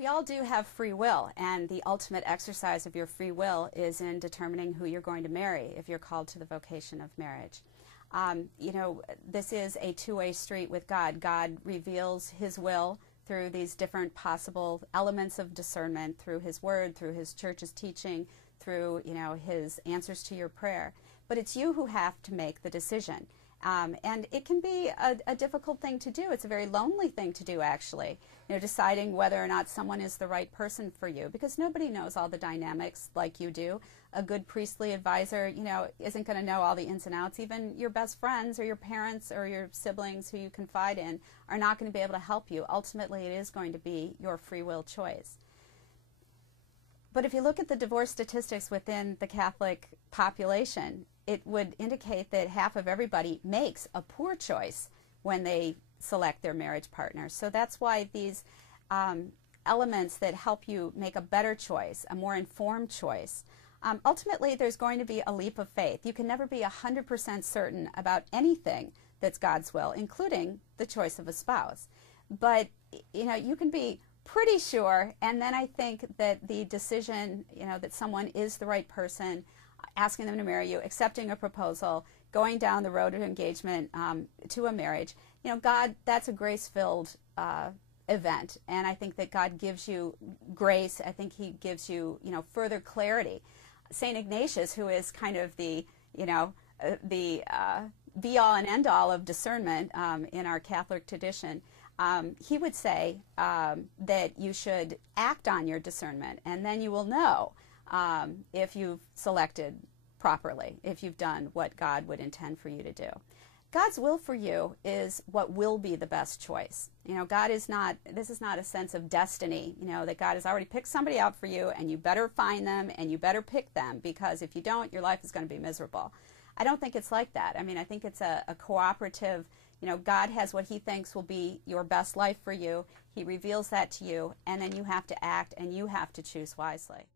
We all do have free will, and the ultimate exercise of your free will is in determining who you're going to marry if you're called to the vocation of marriage. This is a two-way street with God. God reveals His will through these different possible elements of discernment, through His Word, through His church's teaching, through His answers to your prayer. But it's you who have to make the decision. And it can be a difficult thing to do. It's a very lonely thing to do, actually, deciding whether or not someone is the right person for you, because nobody knows all the dynamics like you do. A good priestly advisor, isn't going to know all the ins and outs. Even your best friends or your parents or your siblings who you confide in are not going to be able to help you. Ultimately, it is going to be your free will choice. But if you look at the divorce statistics within the Catholic population, it would indicate that half of everybody makes a poor choice when they select their marriage partner. So that's why these elements that help you make a better choice, a more informed choice, ultimately there's going to be a leap of faith. You can never be 100% certain about anything that's God's will, including the choice of a spouse. But you can be pretty sure, and then I think that the decision, that someone is the right person, asking them to marry you, accepting a proposal, going down the road of engagement to a marriage, God, that's a grace-filled event, and I think that God gives you grace. I think He gives you, further clarity. St. Ignatius, who is kind of the be-all and end-all of discernment in our Catholic tradition, he would say that you should act on your discernment, and then you will know if you've selected properly, if you've done what God would intend for you to do. God's will for you is what will be the best choice. This is not a sense of destiny, that God has already picked somebody out for you and you better find them and you better pick them, because if you don't, your life is going to be miserable. I don't think it's like that. I think it's a cooperative, God has what He thinks will be your best life for you. He reveals that to you, and then you have to act and you have to choose wisely.